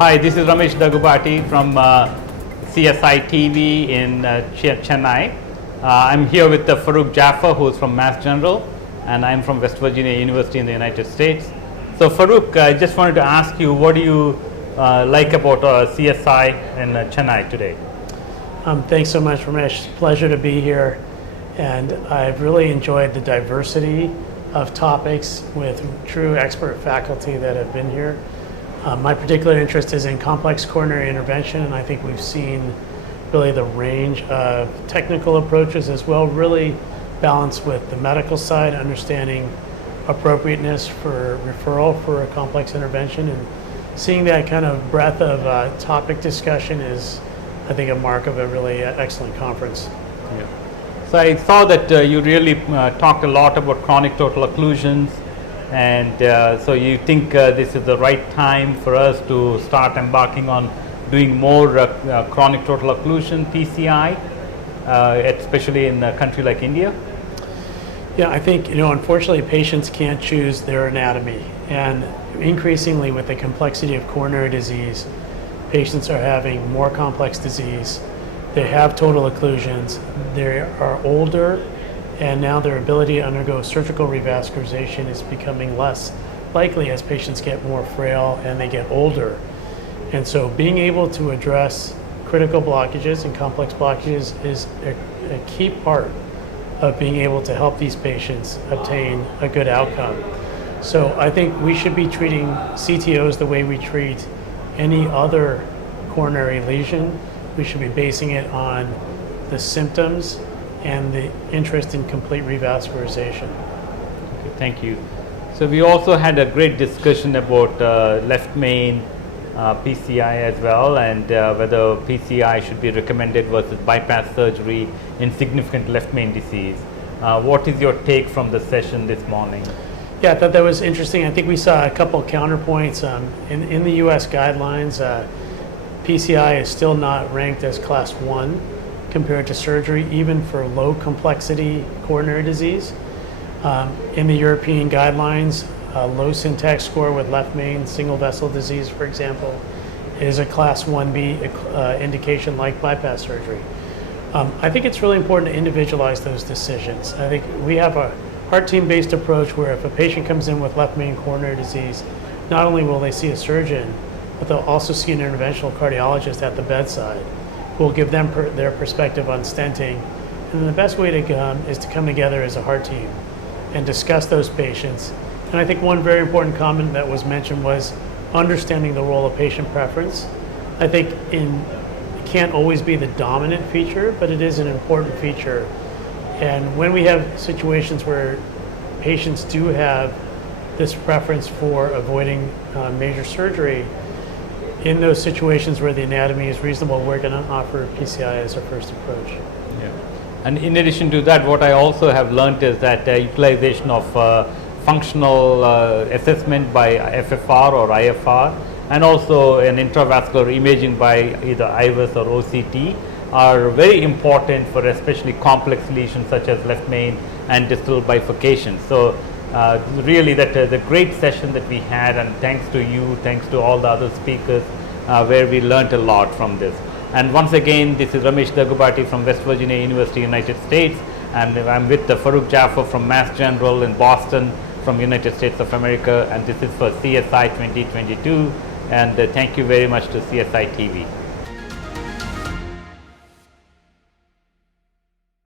Hi, this is Ramesh Daggubati from CSI TV in Chennai. I'm here with Farouc Jaffer, who is from Mass General, and I'm from West Virginia University in the United States. So Farouc, I just wanted to ask you, what do you like about CSI in Chennai today? Thanks so much, Ramesh. Pleasure to be here. And I've really enjoyed the diversity of topics with true expert faculty that have been here. My particular interest is in complex coronary intervention, and I think we've seen really the range of technical approaches as well, really balanced with the medical side, understanding appropriateness for referral for a complex intervention, and seeing that kind of breadth of topic discussion is, I think, a mark of a really excellent conference. Yeah. So I saw that you really talked a lot about chronic total occlusions, and so you think this is the right time for us to start embarking on doing more chronic total occlusion, PCI, especially in a country like India? Yeah, I think, unfortunately patients can't choose their anatomy, and increasingly with the complexity of coronary disease, patients are having more complex disease. They have total occlusions, they are older, and now their ability to undergo surgical revascularization is becoming less likely as patients get more frail and they get older. And so being able to address critical blockages and complex blockages is a key part of being able to help these patients obtain a good outcome. So I think we should be treating CTOs the way we treat any other coronary lesion. We should be basing it on the symptoms and the interest in complete revascularization. Okay, thank you. So we also had a great discussion about left main PCI as well, and whether PCI should be recommended versus bypass surgery in significant left main disease. What is your take from the session this morning? Yeah, I thought that was interesting. I think we saw a couple counterpoints. In the US guidelines, PCI is still not ranked as class 1 compared to surgery, even for low complexity coronary disease. In the European guidelines, a low syntax score with left main single vessel disease, for example, is a class 1B indication like bypass surgery. I think it's really important to individualize those decisions. I think we have a heart team based approach where if a patient comes in with left main coronary disease, not only will they see a surgeon, but they'll also see an interventional cardiologist at the bedside who will give them their perspective on stenting. And the best way is to come together as a heart team and discuss those patients. And I think one very important comment that was mentioned was understanding the role of patient preference. I think it can't always be the dominant feature, but it is an important feature. And when we have situations where patients do have this preference for avoiding major surgery, in those situations where the anatomy is reasonable, we're going to offer PCI as our first approach. Yeah. And in addition to that, what I also have learned is that utilization of functional assessment by FFR or IFR, and also an intravascular imaging by either IVUS or OCT are very important for especially complex lesions such as left main and distal bifurcation. So really the great session that we had, and thanks to you, thanks to all the other speakers, where we learned a lot from this. And once again, this is Ramesh Daggubati from West Virginia University, United States, and I'm with Farouc Jaffer from Mass General in Boston from United States of America, and this is for CSI 2022, and thank you very much to CSI TV.